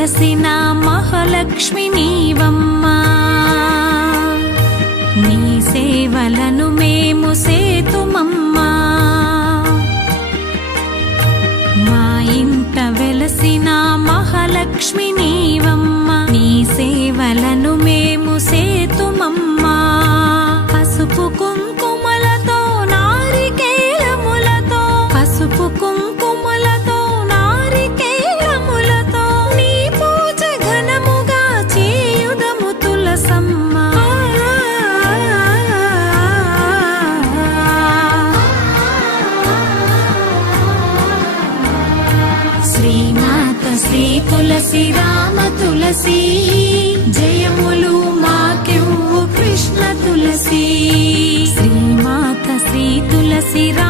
వెలసిన మహాలక్ష్మి నీవమ్మా. నీ సేవలను మేము సేతుమమ్మ. si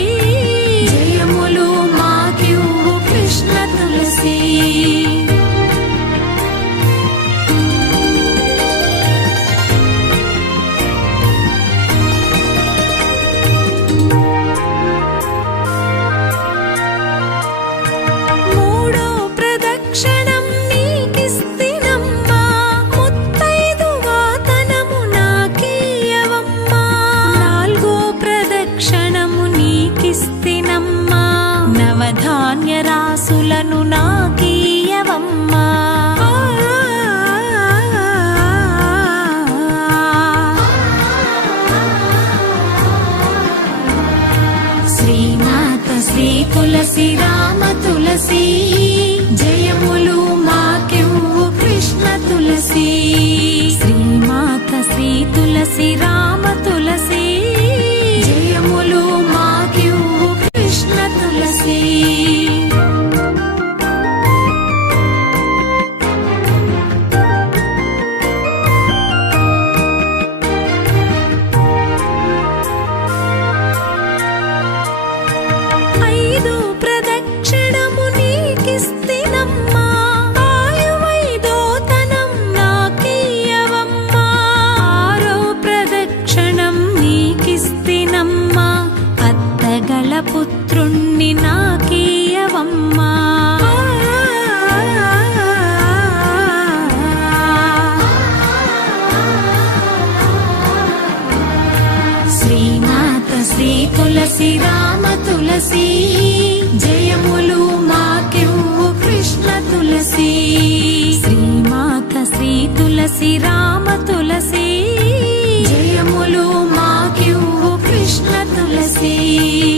శ్రీమాత శ్రీ తులసి రామ తులసీ. తులసి రామ తులసి. జయములు మాకివ్వు కృష్ణ తులసి.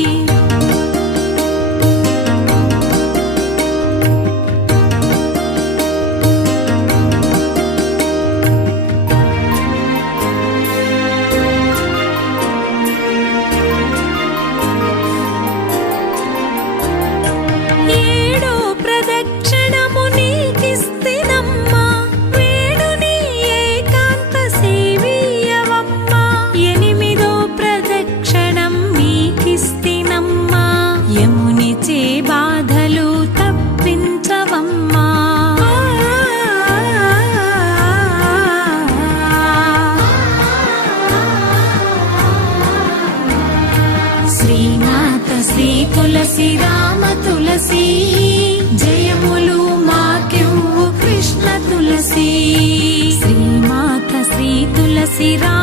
श्रीराम